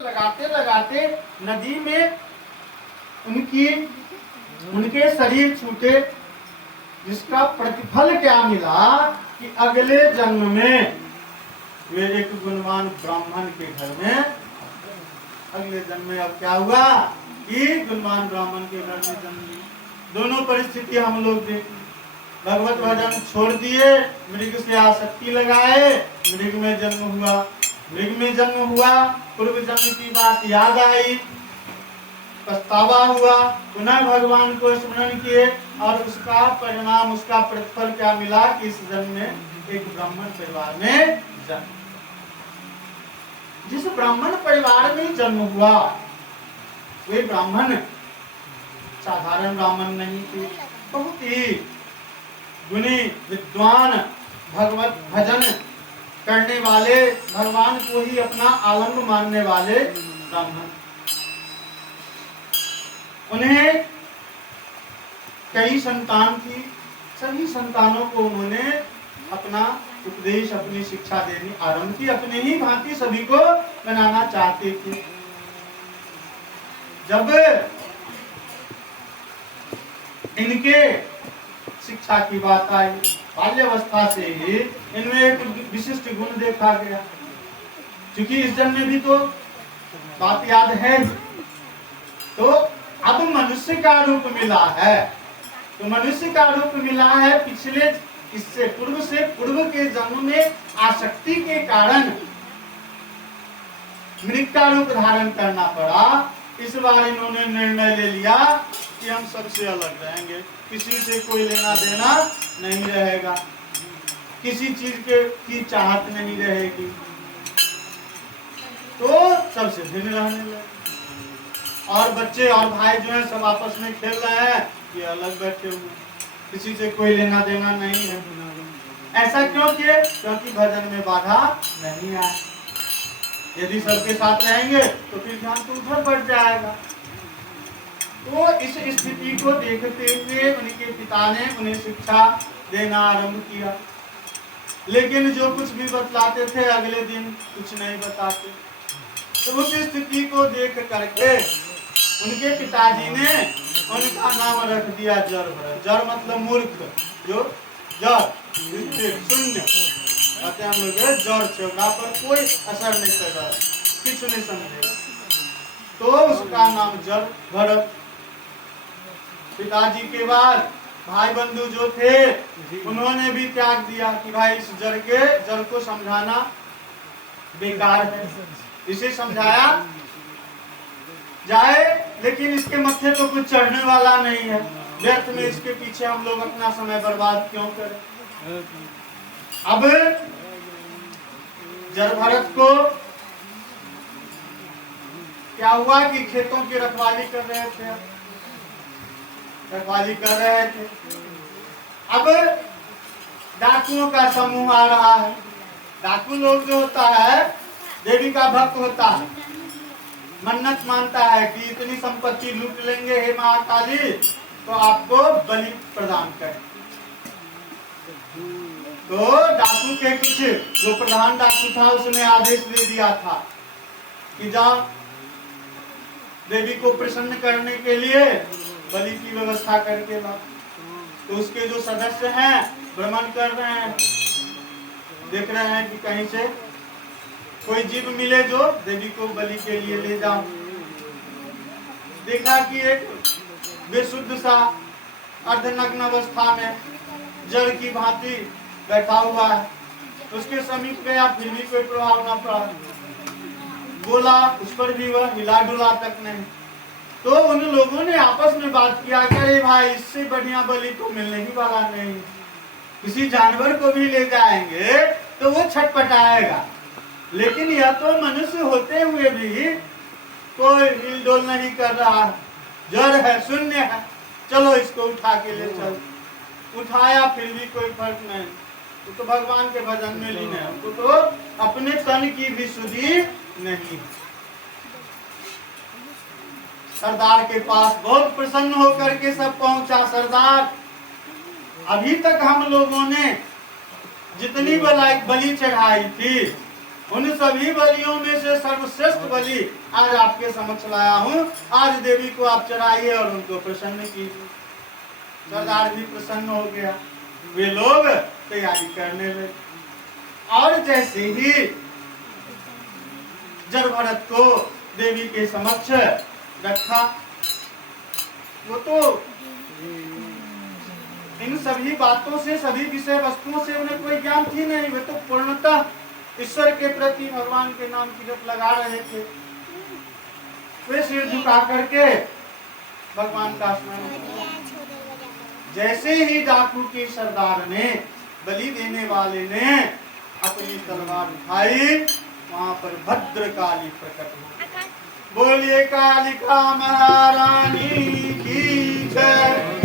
लगाते लगाते नदी में उनके शरीर छूटे, जिसका प्रतिफल क्या मिला कि अगले जन्म में वे एक गुणवान ब्राह्मण के घर में, अगले जन्म में अब क्या हुआ कि गुणवान ब्राह्मण के घर में जन्म लिया। दोनों परिस्थिति हम लोग देख, भगवत भजन छोड़ दिए, मृग से आसक्ति लगाए, मृग में जन्म हुआ। मृग में जन्म हुआ, पूर्व जन्म की बात याद आई, पछतावा हुआ, पुनः भगवान को स्मरण किए और उसका परिणाम, उसका प्रतिफल क्या मिला कि इस जन्म में एक ब्राह्मण परिवार में जन्म। जिस ब्राह्मण परिवार में जन्म हुआ वे ब्राह्मण साधारण ब्राह्मण नहीं थे, बहुत ही गुणी विद्वान, भगवत भजन करने वाले, भगवान को ही अपना आलम्ब मानने वाले ब्राह्मण। उन्हें कई संतान थी, सभी संतानों को उन्होंने अपना उपदेश, अपनी शिक्षा देनी आरंभ की, अपने ही भांति सभी को बनाना चाहते थे। जब इनके शिक्षा की बात आई, बाल्यावस्था से ही इनमें एक विशिष्ट गुण देखा गया, क्योंकि इस जन्म में भी तो बात याद है, तो अब मनुष्य का रूप मिला है। तो मनुष्य का रूप मिला है, पिछले इससे पूर्व से पूर्व के जन्म में आसक्ति के कारण मृग का रूप धारण करना पड़ा। इस बार इन्होंने निर्णय ले लिया कि हम सबसे अलग रहेंगे, किसी से कोई लेना देना नहीं रहेगा, किसी चीज की चाहत नहीं रहेगी, तो सबसे भिन्न रहने लगे। और बच्चे और भाई जो है सब आपस में खेल रहे हैं, ये अलग बैठे हुए, किसी से कोई लेना देना नहीं है। ऐसा क्यों किए? क्योंकि भजन में बाधा नहीं आए। यदि सबके साथ रहेंगे तो फिर ध्यान तो उधर बढ़ जाएगा। तो इस स्थिति को देखते हुए उनके पिता ने उन्हें शिक्षा देना आरंभ किया, लेकिन जो कुछ भी बतलाते थे अगले दिन कुछ नहीं बताते। तो उस स्थिति को देख करके उनके पिताजी ने उनका नाम रख दिया जर भरत। जर मतलब मूर्ख, जो जर शून्य कहते हम लोग, जर से पर कोई असर नहीं कर रहा, कुछ नहीं समझेगा, तो उसका नाम जर भरत। पिताजी के बाद भाई बंधु जो थे उन्होंने भी त्याग दिया कि भाई इस जर को समझाना बेकार है, इसे समझाया जाए लेकिन इसके मत्थे तो कुछ चढ़ने वाला नहीं है, व्यर्थ में इसके पीछे हम लोग अपना समय बर्बाद क्यों करें। अब जर भरत को क्या हुआ कि खेतों की रखवाली कर रहे थे, अब डाकुओं का समूह आ रहा है। डाकू लोग जो होता है देवी का भक्त होता है, मन्नत मानता है कि इतनी संपत्ति लूट लेंगे हे महाकाली तो आपको बलि प्रदान करें। तो डाकू के कुछ जो प्रधान डाकू था उसने आदेश दे दिया था कि जाओ देवी को प्रसन्न करने के लिए बलि की व्यवस्था करके लाओ। तो उसके जो सदस्य हैं भ्रमण कर रहे हैं, देख रहे हैं कि कहीं से कोई जीव मिले जो देवी को बलि के लिए ले जाओ। देखा कि एक बेशुद्ध सा अर्धनग्न अवस्था में जड़ की भांति बैठा हुआ है, उसके समीप गया फिर भी कोई प्रभाव न पड़ा, बोला उस पर भी वह हिला डुला तक नहीं। तो उन लोगों ने आपस में बात किया कि अरे भाई इससे बढ़िया बलि तो मिलने ही वाला नहीं, किसी जानवर को भी ले जाएंगे तो वो छटपटाएगा, लेकिन यह तो मनुष्य होते हुए भी कोई हिलडोल नहीं कर रहा, जड़ है, शून्य है, चलो इसको उठा के ले चलो। उठाया फिर भी कोई फर्क नहीं, तो भगवान के भजन में लीन है, तो अपने तन की भी सुधि नहीं। सरदार के पास बहुत प्रसन्न होकर के सब पहुंचा। सरदार, अभी तक हम लोगों ने जितनी बलि चढ़ाई थी उन सभी बलियों में से सर्वश्रेष्ठ बलि आज आपके समक्ष लाया हूँ। आज देवी को आप चढ़ाइए और उनको प्रसन्न कीजिए। सरदार भी प्रसन्न हो गया। वे लोग तैयारी करने लगे और जैसे ही जड़ भरत को देवी के समक्ष रखा, वो तो इन सभी बातों से, सभी विषय वस्तुओं से उन्हें कोई ज्ञान थी नहीं। वे तो पूर्णतः ईश्वर के प्रति, भगवान के नाम की जप लगा रहे थे। वे सिर झुका करके भगवान का स्मरण किया। जैसे ही डाकू के सरदार ने, बलि देने वाले ने अपनी तलवार उठाई, वहां पर भद्रकाली प्रकट हो। बोलिए कालिका महारानी की जय।